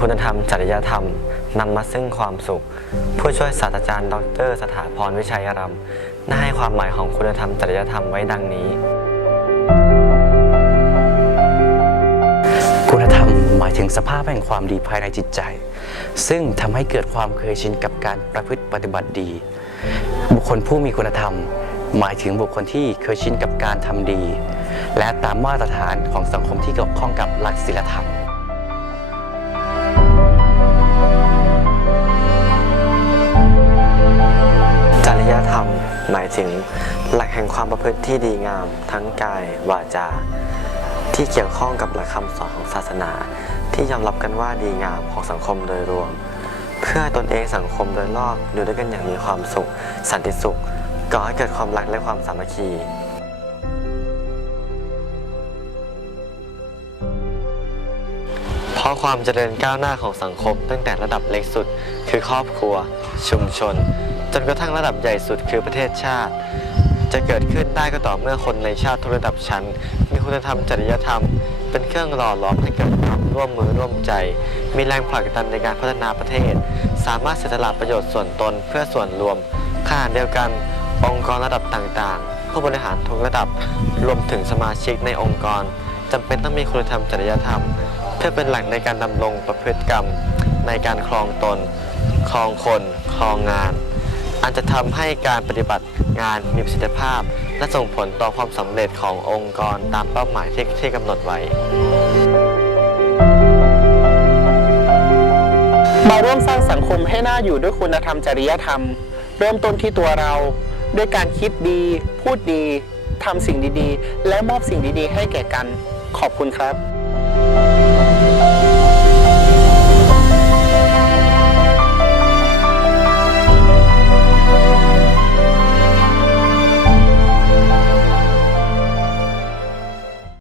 คุณธรรม จริยธรรมนำมาซึ่งความสุข ผู้ช่วยศาสตราจารย์ ดร สถาพรวิชัยรำได้ให้ความหมายของคุณธรรม จริยธรรมไว้ดังนี้ คุณธรรมหมายถึงสภาพแห่งความดีภายในจิตใจ ซึ่งทำให้เกิดความเคยชินกับการประพฤติปฏิบัติดี บุคคลผู้มีคุณธรรม หมายถึงบุคคลที่เคยชินกับการทำดี และตามมาตรฐานของสังคมที่เกี่ยวข้องกับหลักศีลธรรม หมายถึงหลักแห่งความประพฤติที่ดีงาม ทั้งกายวาจา ที่เกี่ยวข้องกับหลักคำสอนของศาสนา ที่ยอมรับกันว่าดีงามของสังคมโดยรวม เพื่อตนเองสังคมโดยรอบอยู่ด้วยกันอย่างมีความสุข สันติสุขก่อให้เกิดความรักและความสามัคคี ราะความเจริญก้าวหน้าของสังคม ตั้งแต่ระดับเล็กสุด คือครอบครัว ชุมชน จนกระทั่งระดับใหญ่สุดคือประเทศชาติ จะเกิดขึ้นได้ก็ต่อเมื่อคนในชาติทุกระดับชั้น มีคุณธรรมจริยธรรม เป็นเครื่องหล่อหลอมให้เกิดความร่วมมือร่วมใจ มีแรงผลักดันในการพัฒนาประเทศ สามารถเสียสละประโยชน์ส่วนตนเพื่อส่วนรวมขณะเดียวกัน องค์กรระดับต่างๆผู้บริหารทุกระดับรวมถึงสมาชิกในองค์กรจำเป็นต้องมีคุณธรรมจริยธรรม อเป็นหลักในการดำรงประพฤติกรรม ในการครองตนครองคนครองงาน อันจะทำให้การปฏิบัติงานมีประสิทธิภาพ และส่งผลต่อความสำเร็จขององค์กรตามเป้าหมายที่ที่กำหนดไว้มาร่วมสร้างสังคมให้น่าอยู่ด้วยคุณธรรมจริยธรรม เริ่มต้นที่ตัวเรา ด้วยการคิดดี พูดดีทำสิ่งดีๆ และมอบสิ่งดีๆ ให้แก่กัน ขอบคุณครับ